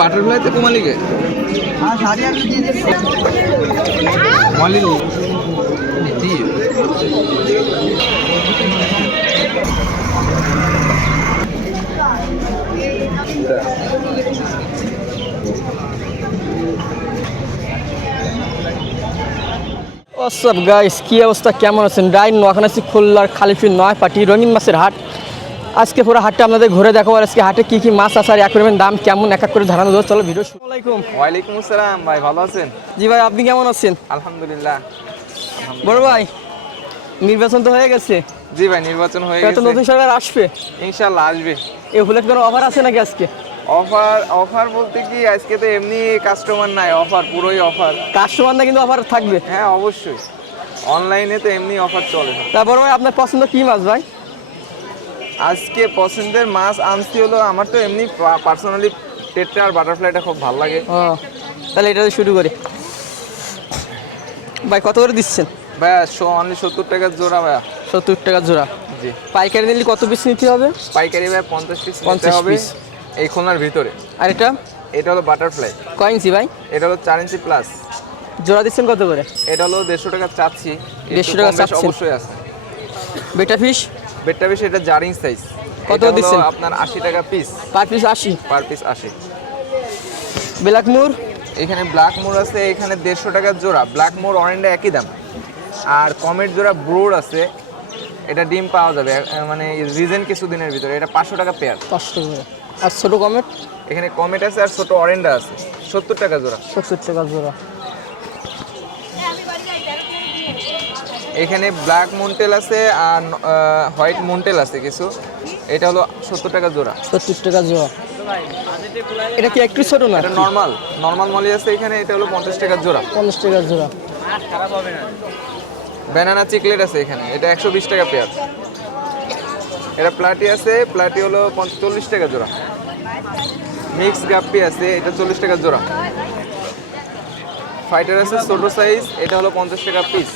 বাটারফ্লাইতে কোমালিকে हाँ सारी आलू दीजिए মলি জি হোয়াটসঅ্যাপ গাইস, কী অবস্থা, কেমন আছেন? রাইন এখন আছি খুলনার খালিফি নয় পাটি রঙিন মাছের হাট। আজকে পুরো হাটটা আপনাদের ঘুরে দেখাবো আর আজকে হাটে কী কী মাছ আছে আর অ্যাকোয়ারিয়ামের দাম কেমন এক এক করে ধারণা দেবো। চলো ভিডিও শুরু। আসসালামাইকুম। ওয়ালাইকুম আসসালাম ভাই, ভালো আছেন? জি ভাই, আপনি কেমন আছেন? আলহামদুলিল্লাহ। বড় ভাই, নির্বাচন তো হয়ে গেছে। জি ভাই, নির্বাচন হয়ে তো গেছে, নতুন সরকার আসবে, ইনশাআল্লাহ আসবে। এই উপলক্ষে কোনো অফার আছে নাকি আজকে? অফার বলতে কি, আজকে তো এমনি কাস্টমার নাই, অফার পুরোই অফার। কাস্টমার না কিন্তু অফার থাকবে? হ্যাঁ অবশ্যই, অনলাইনে তো এমনি অফার চলে। তা বড় ভাই, আপনার পছন্দ কী মাছ ভাই? আজকে পছন্দের মাছ আনছি হলো, আমার তো এমনি পার্সোনালি টেট্রা আর বাটারফ্লাইটা খুব ভালো লাগে। ও তাহলে এটা দিয়ে শুরু করি। ভাই কত করে দিচ্ছেন? ভাইয়া অনলি 70 টাকা জোড়া ভাইয়া। 70 টাকা জোড়া। জি। পাইকারি নিলে কত পিস নিতে হবে? পাইকারি ভাই 50 পিস নিতে 50 হবে পিস। এই খুলনার ভিতরে। আর এটা? এটা হলো বাটারফ্লাই। কয় ইঞ্চি ভাই? এটা হলো 4 ইঞ্চি প্লাস। জোড়া দিচ্ছেন কত করে? এটা হলো 150 টাকা চাচ্ছি। 150 টাকা চাচ্ছেন? অবশ্যই আছে। বেটা ফিশ? বেটটা বেশি, এটা জারিং সাইজ। কত দিচ্ছেন? আপনার 80 টাকা piece. Per piece 80? Per piece 80। Black মুর? এখানে ব্ল্যাক মোর আছে, এখানে 150 টাকা জোড়া। ব্ল্যাক মোর অরেন্ডা একই দাম। আর কমেট জোড়া ব্রোড আছে, এটা ডিম পাওয়া যাবে মানে রিজেন্ট কিছুদিনের ভিতরে। এটা 500 টাকা পেয়ার। 500 টাকা। আর ছোটো কমেট? এখানে কমেট আছে আর ছোট অরেন্ডা আছে, 70 টাকা জোড়া। 70 টাকা জোড়া। এখানে ব্ল্যাক মন্টেল আছে আর হোয়াইট মন্টেল আছে কিছু। এটা হলো 70 টাকা জোড়া। 70 টাকা জোড়া। এটা কি একটু ছোট না? এটা নর্মাল মলি আছে এখানে, এটা হলো 50 টাকা জোড়া। 50 টাকা জোড়া। ব্যানানা চিকলেট আছে এখানে, এটা 120 টাকা পেয়ার। এটা প্লাটি আছে, প্লাটি হলো 40 টাকা জোড়া। মিক্স গাপ্পি আছে, এটা 40 টাকা জোড়া। ফাইটার আছে ছোট সাইজ, এটা হলো 50 টাকা পিস।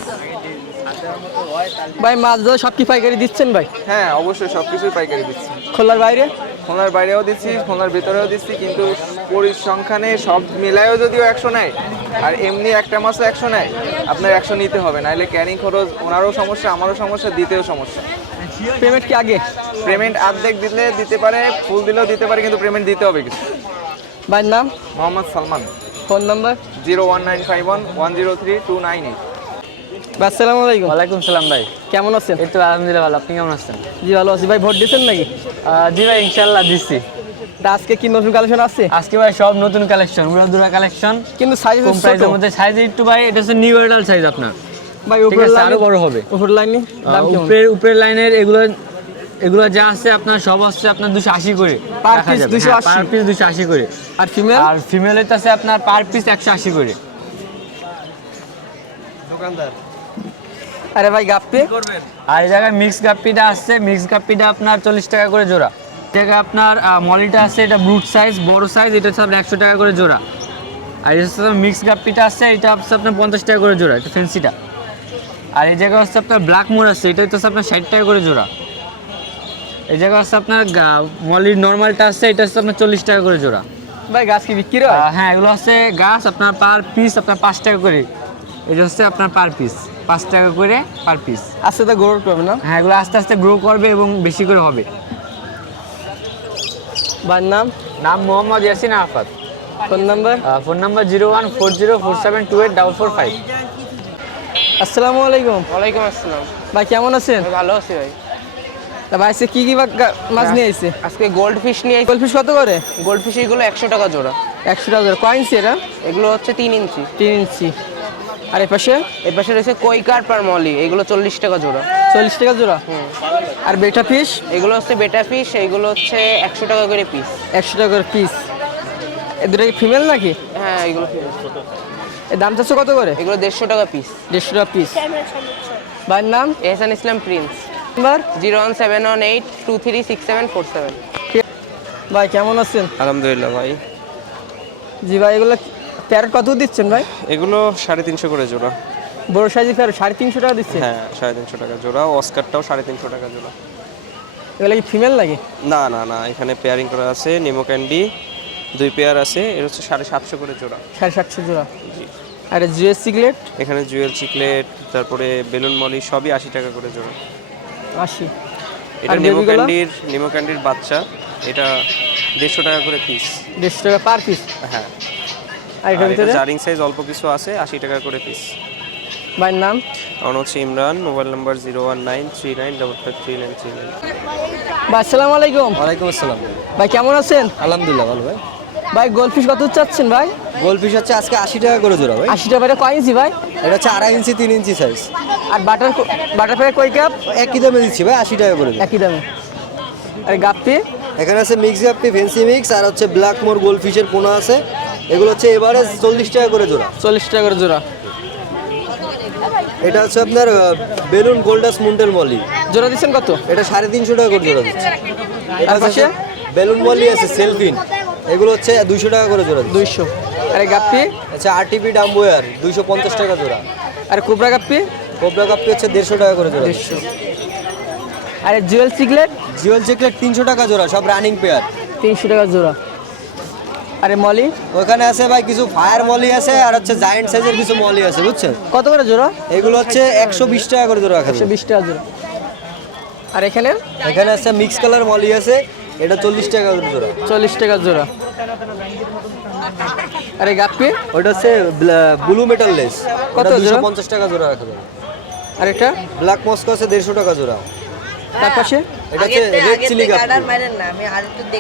ভাই মাছ ধরে সব কি পাইকারি দিচ্ছেন ভাই? হ্যাঁ অবশ্যই, সব কিছুই পাইকারি দিচ্ছি। খোলার বাইরে? খুলনার বাইরেও দিচ্ছি, খুলনার ভিতরেও দিচ্ছি, কিন্তু পরিসংখ্যানে সব মিলায়ও যদিও 100 নেয় আর এমনি একটা মাছও 100 নেয়, আপনার 100 নিতে হবে, নাহলে ক্যারিং খরচ ওনারও সমস্যা, আমারও সমস্যা, দিতেও সমস্যা। পেমেন্ট কি আগে? পেমেন্ট অর্ধেক দিলে দিতে পারে, ফুল দিলেও দিতে পারে, কিন্তু পেমেন্ট দিতে হবে কিছু। ভাইয়ের নাম? মোহাম্মদ সালমান। Phone number? 01951103298। আসসালামু আলাইকুম। ওয়ালাইকুম সালাম ভাই, কেমন আছেন? এই তো আলহামদুলিল্লাহ ভালো। আপনি কেমন আছেন? জি ভালো আছি। ভাই ভোট দিচ্ছেন নাকি? জি ভাই, ইনশাল্লাহ দিচ্ছি। তা আজকে কি নতুন কালেকশন আছে? আজকে ভাই সব নতুন কালেকশন, উড়াদুরা কালেকশন, কিন্তু সাইজ কম প্রাইসের মধ্যে। সাইজ একটু ভাই, এটা হচ্ছে নিউ এডাল সাইজ আপনার। ভাই ঠিক উপরের আছে, লাইনে আরো বড় হবে। উপরের লাইনে দাম কেমন? উপরের লাইনের এগুলো যা আছে আপনার সব হচ্ছে আপনার 280 করে পার রাখা পিস যাবে। 280? পার পিস 280 করে। আর ফিমেল? আর ফিমেলের আছে আপনার পার পিস 180 করে। আরে ভাই গাপ্পি? আর এই জায়গায় মিক্স গাপ্পিটা আসছে, মিক্স গাপ্পিটা আপনার 40 টাকা করে জোড়া। জায়গায় আপনার মলিটা আছে, এটা ব্রুট সাইজ, বড় সাইজ, এটা হচ্ছে আপনার 100 টাকা করে জোড়া। আর এই হচ্ছে মিক্স গাপ্পিটা আছে, এটা হচ্ছে আপনার 50 টাকা করে জোড়া, এটা ফেন্সিটা। আর এই জায়গায় হচ্ছে আপনার ব্ল্যাক মোর আছে, এটা হচ্ছে আপনার 60 টাকা করে জোড়া। এই জায়গায় হচ্ছে আপনার মলির নর্মালটা আছে, এটা হচ্ছে আপনার 40 টাকা করে জোড়া। ভাই গাছ কি বিক্রি হয়? হ্যাঁ, এগুলো হচ্ছে গাছ আপনার পার পিস আপনার 5 টাকা করে। এটা হচ্ছে আপনার পার পিস 5 টাকা করে পার পিস। আস্তে তো গ্রোথ করবে না? হ্যাঁ, এগুলো আস্তে আস্তে গ্রো করবে এবং বেশি করে হবে। ভাইয়ের নাম? নাম Mohammad Yasin Arafat. Phone number? Phone number 01404728285। আসসালামু আলাইকুম। ওয়ালাইকুম আসসালাম। ভাই কেমন আছেন? ভালো আছি ভাই। তা ভাই আজকে কি কি মাছ নিয়ে আইছে? আজকে গোল্ড ফিশ নিয়ে গোল্ড ফিশ কত করে? গোল্ড ফিশ এগুলো 100 টাকা জোড়া। 100 টাকা জোড়া। কয় ইঞ্চি এটা? এগুলো হচ্ছে 3 ইঞ্চি। 3 ইঞ্চি। আর এই পাশে? এর পাশে রয়েছে কই কার্প আর মলি, এগুলো 40 টাকা জোড়া। 40 টাকা জোড়া। আর বেটা ফিশ? এগুলো হচ্ছে বেটা ফিশ, এগুলো হচ্ছে 100 টাকা করে পিস। 100 টাকা করে পিস। এই দুটো কি ফিমেল নাকি? হ্যাঁ এগুলো এর দাম চাচ্ছে কত করে? এগুলো 150 টাকা পিস। 150 টাকা পিস। ভাইয়ের নাম? এহসান ইসলাম প্রিন্স। নাম্বার? 01718236747। ভাই কেমন আছেন? আলহামদুলিল্লাহ ভাই। জি ভাই, এগুলো প্যারেট কত দিচ্ছেন ভাই? এগুলো 350 করে জোড়া। বড় সাইজের প্যারেট 350 টাকা দিচ্ছে? হ্যাঁ 350 টাকা জোড়া। অস্কারটাও 350 টাকা জোড়া। এগুলো কি ফিমেল নাকি? না না না, এখানে পেয়ারিং করা আছে নিমো ক্যান্ডি 2 পেয়ার আছে, এর হচ্ছে 750 করে জোড়া। 750 জোড়া। আর জুয়েল সিগলেট এখানে জুয়েল চিকলেট, তারপরে বেলুন মলি সবই 80 টাকা করে জোড়া। 80। এটা আর নেমো বেবিগুলো? ক্যান্ডির বাচ্চা, এটা 150 টাকা করে পিস। 150 টাকা পার পিস। হ্যাঁ, আর এটার আর এটা ভিতরে জারিং সাইজ অল্প কিছু আছে, 80 টাকা করে পিস। ভাইয়ের নাম? আমার হচ্ছে ইমরান, মোবাইল নাম্বার 01939553939। ভাই আসসালামু আলাইকুম। ওয়ালাইকুম আসসালাম। ভাই কেমন আছেন? আলহামদুলিল্লাহ ভালো ভাই। ভাই গোল্ডফিশ কত চাচ্ছেন ভাই? গোল্ডফিশ হচ্ছে আজকে 80 টাকা করে জোড়া ভাই। 80 টাকা করে কয় ইঞ্চি ভাই? এটা হচ্ছে 2.5 ইঞ্চি 3 ইঞ্চি সাইজ। আর বাটারফ্লাই কয় কাপ? একই দামে দিচ্ছি ভাই, 80 টাকা করে। একই দামে। আর গাপ্পি? এখানে আছে মিক্স গাপ্পি, ফেন্সি মিক্স, আর হচ্ছে ব্ল্যাক মোর গোল্ডফিশের পোনা আছে। এগুলো হচ্ছে এভারেজ 40 টাকা করে জোড়া। 40 টাকা করে জোড়া। এটা হচ্ছে আপনার বেলুন গোল্ডাস মুন্টেল মলি। জোড়া দিচ্ছেন কত? এটা 350 টাকা করে জোড়া দিচ্ছে। এটা আর পাশে? হচ্ছে বেলুন মলি আছে সেলফিন, এগুলো হচ্ছে 200 টাকা করে জোড়া দিচ্ছে। 200। আর গাপ্পি? আচ্ছা আরটিপি ডাম্বোয়ার 250 টাকা জোড়া। আর কোবরা গাপ্পি? কোবরা গাপ্পি হচ্ছে 150 টাকা করে জোড়া। 150। আর জুয়েল সিগলেট? জুয়েল চেকলেট 300 টাকা জোড়া, সব রানিং পেয়ার। 300 টাকা জোড়া। আরে মলি? ওখানে আছে ভাই কিছু ফায়ার মলি আছে, আর হচ্ছে জায়ান্ট সাইজের কিছু মলি আছে, বুঝছেন? কত করে জোড়া? এগুলো হচ্ছে 120 টাকা করে জোড়া রাখা। 120 টাকা জোড়া। আর এখানে? এখানে আছে মিক্স কালার মলি আছে, এটা 40 টাকা করে জোড়া। 40 টাকা জোড়া। আরে গাপ্পি? ওটা হচ্ছে ব্লু মেটাল লেস, কত কত জোড়া? 250 টাকা জোড়া রাখা যাবে। আর এটা? ব্ল্যাক মস্কো আছে 150 টাকা জোড়া। তার পাশে? এটা হচ্ছে রেড চিলি গাপ।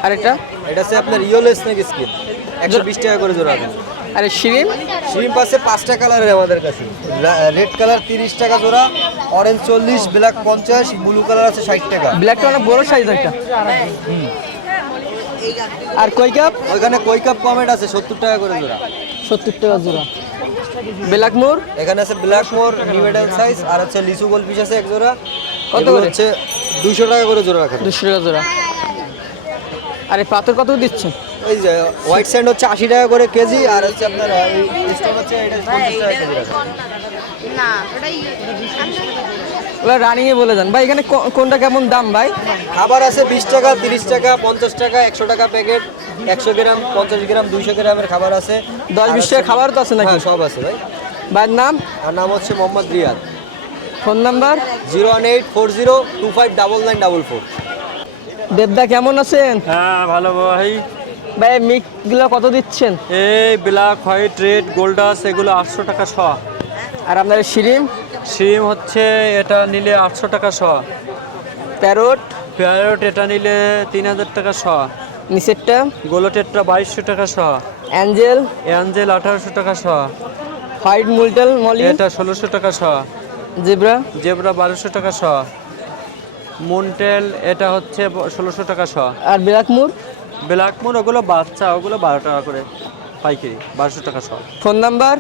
আর এটা? এটা হচ্ছে আপনার ইয়োলেস নেক স্কিন, 120 টাকা করে জোড়া রাখা। আরে শিরিম? শ্রিম্প আছে 5টা কালারের আমাদের কাছে। রেড কালার 30 টাকা জোড়া, অরেঞ্জ 40, ব্ল্যাক 50, ব্লু কালার আছে 60 টাকা। ব্ল্যাকটা অনেক বড় সাইজ একটা। আর কই কাপ? ওইখানে কই কাপ কমেট আছে 70 টাকা করে জোড়া। 70 টাকা জোড়া। ব্ল্যাক মোর? এখানে আছে ব্ল্যাক মোর মিডল সাইজ, আর হচ্ছে লিচু গোল্ডফিশ আছে এক জোড়া। কত এগুলো করে? হচ্ছে 200 টাকা করে জোড়া রাখা। 200 টাকা জোড়া। আরে পাথর কত দিচ্ছেন? ওই যে হোয়াইট স্যান্ড হচ্ছে 80 টাকা করে কেজি, আর হচ্ছে আপনার স্টোন হচ্ছে এটা 50 টাকা কেজি রাখা। ওরা রানিং এ বলে যান ভাই, এখানে কোনটা কেমন দাম ভাই? খাবার আছে 20 টাকা, 30 টাকা, 50 টাকা, 100 টাকা প্যাকেট, 100 গ্রাম, 50 গ্রাম, 200 গ্রামের খাবার আছে। 10-20 টাকা খাবার তো আছে নাকি? হ্যাঁ, সব আছে ভাই। ভাইয়ের নাম? আর নাম হচ্ছে মোহাম্মদ রিয়াদ। Phone number? 01840259944। দেবদা কেমন আছেন? হ্যাঁ ভালো ভাই। ভাই মিক্সগুলো কত দিচ্ছেন? এই ব্ল্যাক, হোয়াইট, রেড, গোল্ডাস এগুলো 800 টাকা শ। আর আপনার শিরিম? সিম হচ্ছে এটা নিলে 800 টাকা শ। প্যারট? প্যারট এটা নিলে 3000 টাকা শ। নিচেরটা? গোলোটেটটা 2200 টাকা শ। অ্যাঞ্জেল? অ্যাঞ্জেল 1800 টাকা শ। হোয়াইট মুলটেল মলি? এটা 1600 টাকা শ। জেব্রা? জেব্রা 1200 টাকা শ। মুনটেল এটা হচ্ছে 1600 টাকা শ। আর ব্ল্যাক মুর? ব্ল্যাকমোর ওগুলো বাচ্চা, ওগুলো 12 টাকা করে পাইকারি, 1200 টাকা শ। Phone number?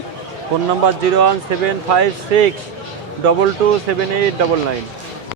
Phone number 01756227899।